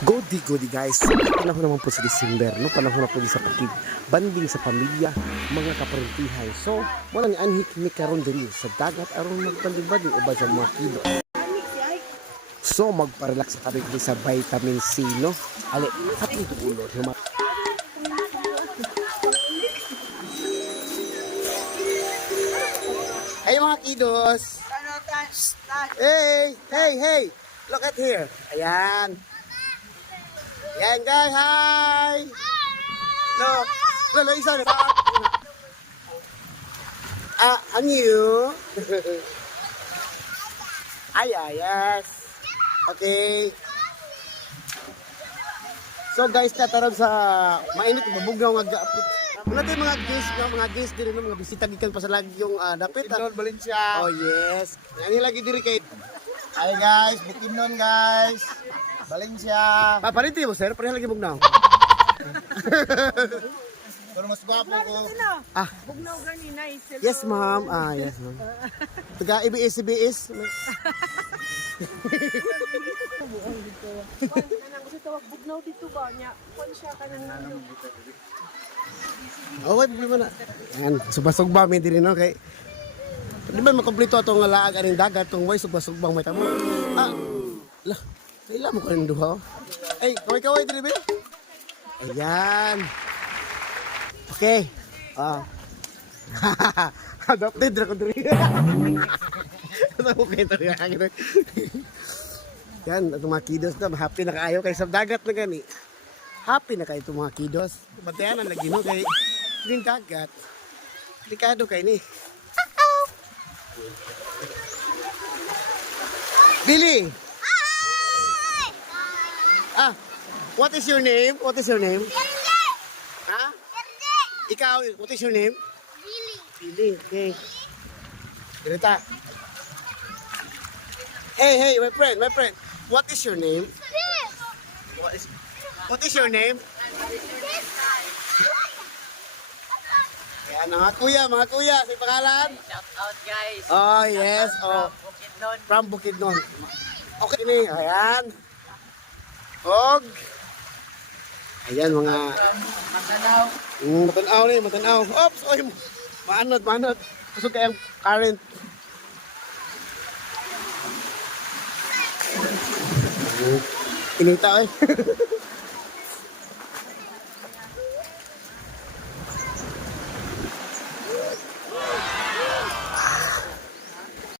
Godi guys, panahon naman po sa December, no? Panahon na po sa banding sa pamilya, mga kaparentihan. So, wala ni anhik ni karon din sa dagat aron magbanding-banding uban sa mga kilo. So, magparelax kami sa vitamin C, no? Ali, hapon ito ulo. Hey mga kidos! Hey! Look at here. Ayan. Ayan guys, hi! Look, isa na. And you? Yes. Okay. So guys, tataran sa mainit, mabugnaw nga gaapit. Wala tayong mga guest din, mga bisita gikan pa sa lagi yung dapit. Bukidnon, Valencia. Oh yes. Yan lagi diri kay. Hi guys, Bukidnon guys. Valencia. Paparinti mo sir, pareha lagi bugnaw. Pero mas gwapo ko. Bugnaw gani nice. Yes ma'am. Yes ma'am. Taga IBS. Kanang gusto tawag bugnaw dito ba nya? Kon siya kanang Okay, problema na. Yan, subasugba mi diri no kay. Di ba makompleto atong laag aning dagat tong way subasugbang may tamo. Lah, kaila mo kan duha. Ay, kaway diri ba? Ayan. Okay. Adopted ra ko diri. Ano kay to yan, itong mga kidos na happy na kaayo kay sa dagat na gani. Happy na kayo itong mga kidos. Bantayan ang lagi no kay din dagat. Delikado kay ni. Billy! What is your name? Ha? Ikaw, what is your name? Billy, okay. Direta. Hey, my friend. What is your name? What is your name? Ayan, mga kuya, sa pangalan? shout out guys. Oh, yes. Bukidnon. From Bukidnon. Okay ni, ayan. Og. Ayan, mga... Maganaw. Matanaw. Oops, oy. Maanod. Kusog kayang current. Inita, eh.